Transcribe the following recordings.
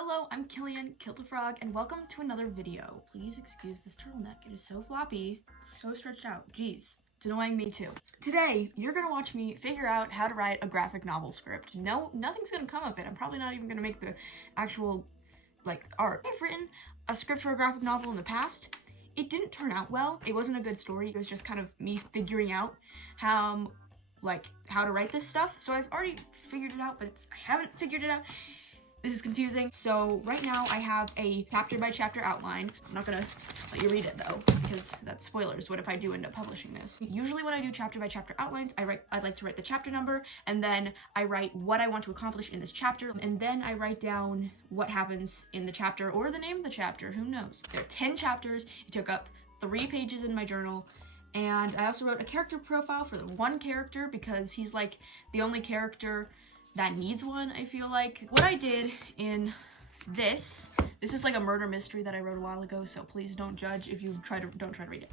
Hello, I'm Killian, Kill the Frog, and welcome to another video. Please excuse this turtleneck. It is so floppy, so stretched out. Jeez, it's annoying me too. Today, you're gonna watch me figure out how to write a graphic novel script. No, nothing's gonna come of it. I'm probably not even gonna make the actual, art. I've written a script for a graphic novel in the past. It didn't turn out well. It wasn't a good story. It was just kind of me figuring out how to write this stuff. So I've already figured it out, but I haven't figured it out. This is confusing. So right now I have a chapter by chapter outline. I'm not gonna let you read it though, because that's spoilers. What if I do end up publishing this? Usually when I do chapter by chapter outlines, I'd like to write the chapter number, and then I write what I want to accomplish in this chapter, and then I write down what happens in the chapter, or the name of the chapter, who knows. There are 10 chapters. It took up 3 pages in my journal. And I also wrote a character profile for the one character because he's like the only character that needs one, I feel like. What I did in this is like a murder mystery that I wrote a while ago, so please don't judge if you don't try to read it.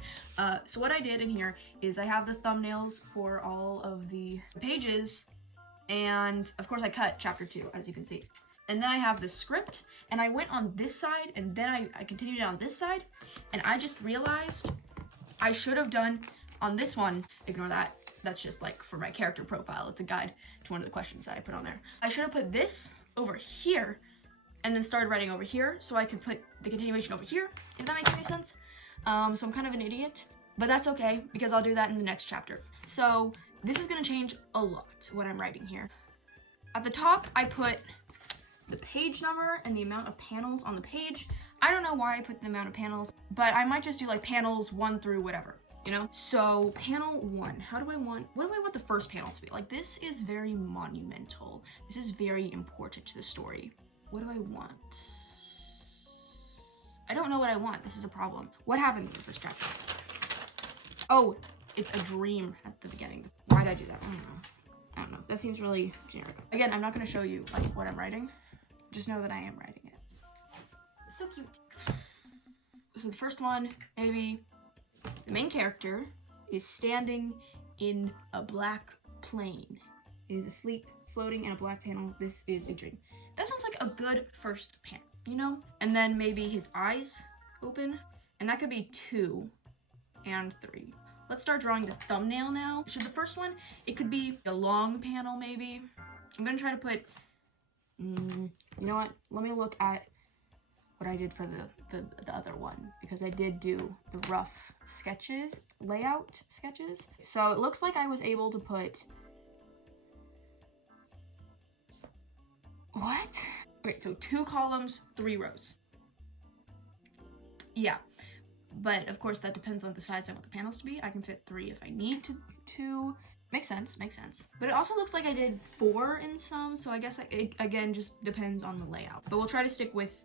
So what I did in here is I have the thumbnails for all of the pages, and of course I cut chapter 2, as you can see. And then I have the script, and I went on this side, and then I continued on this side, and I just realized I should have done on this one, ignore that. That's just like for my character profile. It's a guide to one of the questions that I put on there. I should have put this over here and then started writing over here so I could put the continuation over here, if that makes any sense. So I'm kind of an idiot, but that's okay because I'll do that in the next chapter. So this is gonna change a lot, what I'm writing here. At the top, I put the page number and the amount of panels on the page. I don't know why I put the amount of panels, but I might just do like panels 1 through whatever, you know? So panel 1, what do I want the first panel to be? Like, this is very monumental. This is very important to the story. What do I want? I don't know what I want. This is a problem. What happens in the first chapter? Oh, it's a dream at the beginning. Why'd I do that? I don't know. That seems really generic. Again, I'm not gonna show you like what I'm writing. Just know that I am writing it. It's so cute. So the first one, maybe the main character is standing in a black plane. He is asleep, floating in a black panel. This is a dream. That sounds like a good first panel, you know? And then maybe his eyes open, and that could be 2 and 3. Let's start drawing the thumbnail now. So the first one, it could be a long panel maybe. I'm gonna try to put, you know what? Let me look at what I did for the other one, because I did do the rough sketches, layout sketches. So it looks like I was able to put, what? Okay, so 2 columns, 3 rows. Yeah, but of course that depends on the size I want the panels to be. I can fit 3 if I need to. Makes sense. But it also looks like I did 4 in some, so I guess it again just depends on the layout. But we'll try to stick with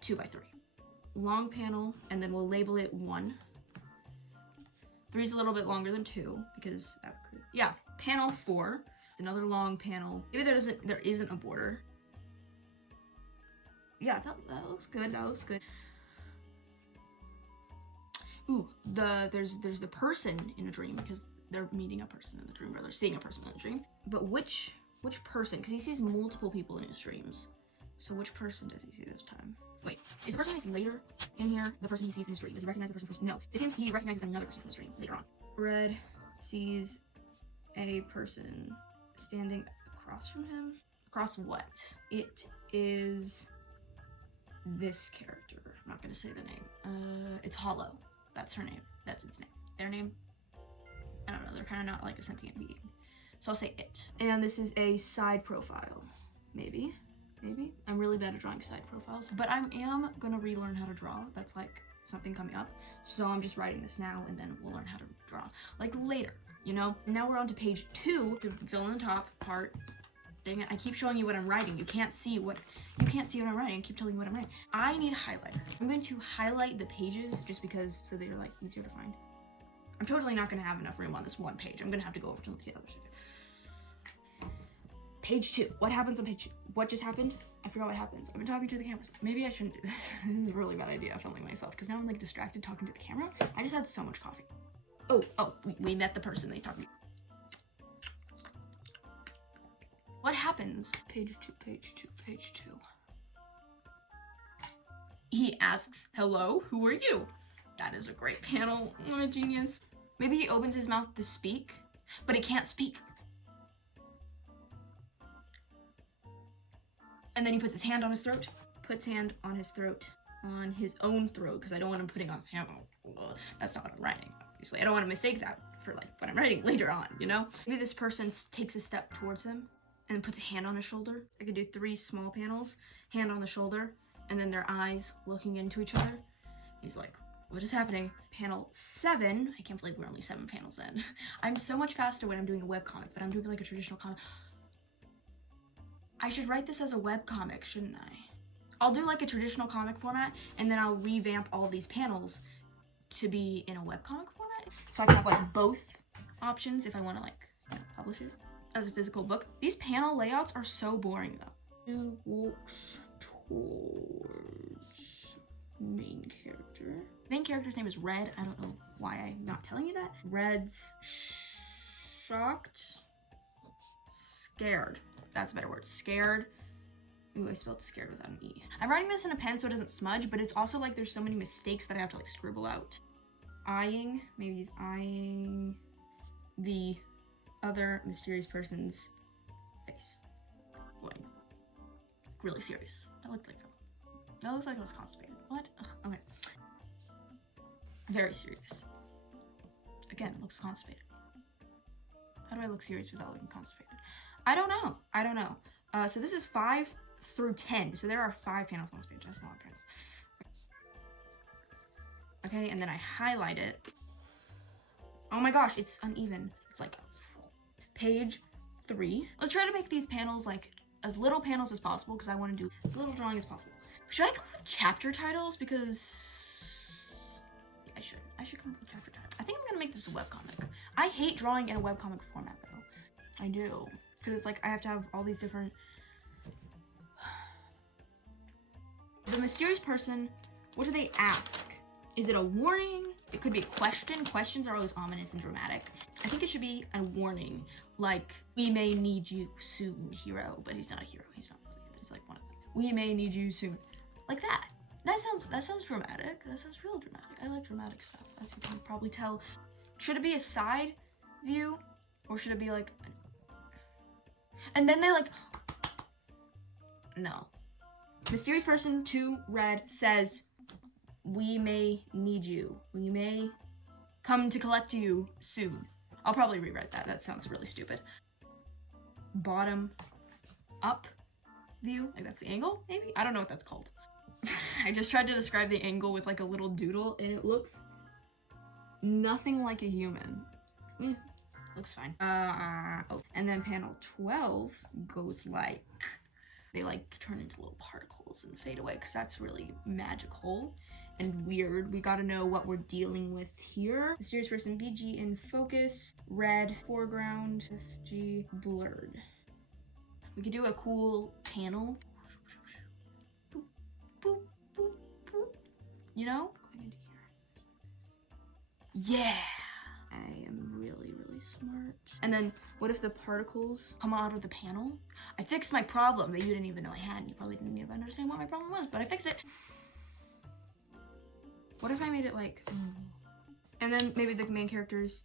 2 by 3. Long panel, and then we'll label it 1. 3's a little bit longer than 2, because that could, yeah. Panel 4, another long panel. Maybe there isn't a border. Yeah, that looks good, Ooh, there's the person in a dream, because they're meeting a person in the dream, or they're seeing a person in the dream. But which person? Because he sees multiple people in his dreams. So which person does he see this time? Wait, is the person he sees later in here the person he sees in his dream? Does he recognize the person first? No, it seems he recognizes another person from his dream later on. Red sees a person standing across from him. Across what? It is this character. I'm not gonna say the name. It's Hollow. That's her name. That's its name. Their name? I don't know, they're kind of not like a sentient being. So I'll say it. And this is a side profile. Maybe. I'm really bad at drawing side profiles, but I am gonna relearn how to draw. That's like something coming up. So I'm just writing this now, and then we'll learn how to draw like later, you know? Now we're on to page 2 to fill in the top part. Dang it, I keep showing you what I'm writing. You can't see what I'm writing. I keep telling you what I'm writing. I need a highlighter. I'm going to highlight the pages just because, so they're like easier to find. I'm totally not gonna have enough room on this one page. I'm gonna have to go over to the other side. Page 2. What happens on page 2? What just happened? I forgot what happens. I've been talking to the cameras. Maybe I shouldn't do this. This is a really bad idea, filming myself, because now I'm like distracted talking to the camera. I just had so much coffee. Oh, we met the person they talked to. What happens? Page 2. he asks, hello, who are you? That is a great panel. Oh, genius. Maybe he opens his mouth to speak, but he can't speak. And then he puts his hand on his throat. Puts hand on his throat. On his own throat, because I don't want him putting on his hand. That's not what I'm writing, obviously. I don't want to mistake that for like what I'm writing later on, you know? Maybe this person takes a step towards him and puts a hand on his shoulder. I could do 3 small panels, hand on the shoulder, and then their eyes looking into each other. He's like, what is happening? Panel 7, I can't believe we're only 7 panels in. I'm so much faster when I'm doing a webcomic, but I'm doing like a traditional comic. I should write this as a webcomic, shouldn't I? I'll do like a traditional comic format, and then I'll revamp all of these panels to be in a webcomic format. So I can have like both options if I want to like, you know, publish it as a physical book. These panel layouts are so boring though. Who walks towards main character. Main character's name is Red. I don't know why I'm not telling you that. Red's shocked, scared. That's a better word. Scared. Ooh, I spelled scared without an E. I'm writing this in a pen so it doesn't smudge, but it's also like there's so many mistakes that I have to like scribble out. Eyeing, maybe he's eyeing the other mysterious person's face. Like, really serious. That looked like that looks like I was constipated. What? Ugh, okay. Very serious. Again, looks constipated. How do I look serious without looking constipated? I don't know. I don't know. So this is 5 through 10. So there are 5 panels on this page. That's not a panel. Okay, and then I highlight it. Oh my gosh, it's uneven. It's like page 3. Let's try to make these panels like as little panels as possible because I want to do as little drawing as possible. Should I come up with chapter titles? Because yeah, I should come up with chapter titles. I think I'm gonna make this a webcomic. I hate drawing in a webcomic format though. I do. Because it's like I have to have all these different. The mysterious person, what do they ask? Is it a warning? It could be a question. Questions are always ominous and dramatic. I think it should be a warning, like, we may need you soon, hero. But he's not a hero. He's not really. He's like one of them. We may need you soon. Like that. That sounds dramatic. That sounds real dramatic. I like dramatic stuff, as you can probably tell. Should it be a side view? Or should it be like... And then they like... No. Mysterious person to Red says, we may need you. We may come to collect you soon. I'll probably rewrite that. That sounds really stupid. Bottom up view. Like that's the angle, maybe? I don't know what that's called. I just tried to describe the angle with like a little doodle and it looks nothing like a human. Looks fine. Oh. And then panel 12 goes like, they like turn into little particles and fade away because that's really magical and weird. We gotta know what we're dealing with here. Mysterious person, BG in focus, red foreground, FG blurred. We could do a cool panel. Boop, boop, boop, boop. You know? Yeah! I am really, really smart. And then what if the particles come out of the panel? I fixed my problem that you didn't even know I had. You probably didn't even understand what my problem was, but I fixed it. What if I made it like... And then maybe the main character's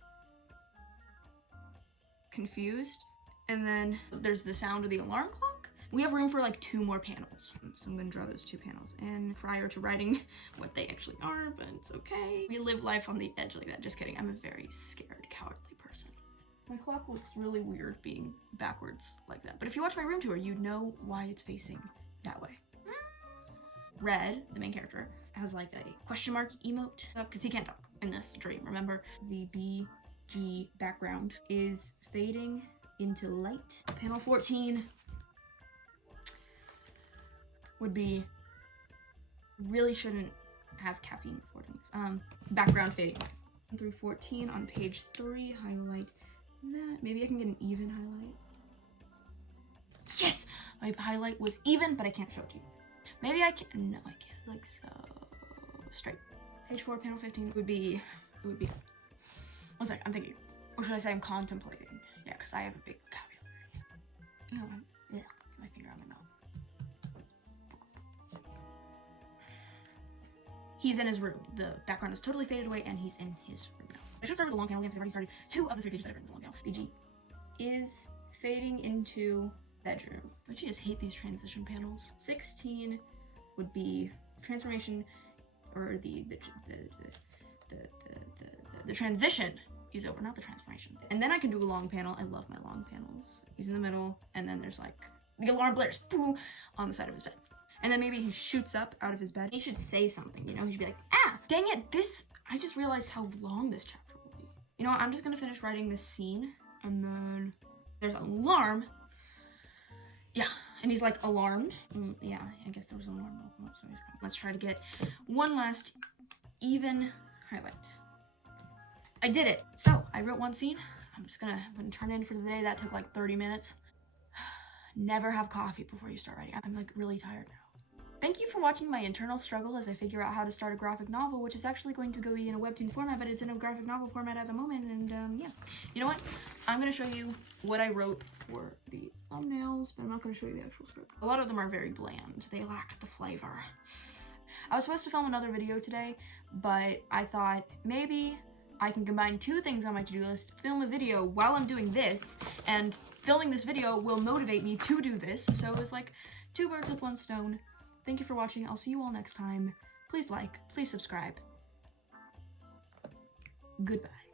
confused. And then there's the sound of the alarm clock. We have room for like 2 more panels. So I'm gonna draw those 2 panels in prior to writing what they actually are, but it's okay. We live life on the edge like that. Just kidding, I'm a very scared, cowardly person. My clock looks really weird being backwards like that. But if you watch my room tour, you'd know why it's facing that way. Red, the main character, has like a question mark emote because he can't talk in this dream. Remember, the BG background is fading into light. Panel 14 would be, really shouldn't have caffeine recordings. Background fading through 14 on page 3, highlight that. Maybe I can get an even highlight. Yes! My highlight was even, but I can't show it to you. Maybe I can, no I can't. Like so, straight. Page 4, panel 15 would be, it would be, one sec, I'm thinking. Or should I say I'm contemplating? Yeah, because I have a big vocabulary. Ew, yeah, my finger on my mouth. he's in his room. The background is totally faded away and he's in his room now. I should start with the long panel because I've already started 2 of the 3 pages that I've written with the long panel. BG is fading into bedroom. Don't you just hate these transition panels? 16 would be transformation, or the transition is over, not the transformation. And then I can do a long panel. I love my long panels. He's in the middle, and then there's like the alarm blares, boom, on the side of his bed. And then maybe he shoots up out of his bed. He should say something, you know? He should be like, ah, dang it, I just realized how long this chapter will be. You know what, I'm just gonna finish writing this scene, and then there's an alarm. Yeah, and he's like alarmed. Yeah, I guess there was an alarm. Let's try to get one last even highlight. I did it. So I wrote one scene. I'm gonna turn in for the day. That took like 30 minutes. Never have coffee before you start writing. I'm like really tired now. Thank you for watching my internal struggle as I figure out how to start a graphic novel, which is actually going to go be in a Webtoon format, but it's in a graphic novel format at the moment, and yeah. You know what? I'm gonna show you what I wrote for the thumbnails, but I'm not gonna show you the actual script. A lot of them are very bland. They lack the flavor. I was supposed to film another video today, but I thought maybe I can combine 2 things on my to-do list, film a video while I'm doing this, and filming this video will motivate me to do this. So it was like 2 birds with 1 stone. Thank you for watching. I'll see you all next time. Please like, please subscribe. Goodbye.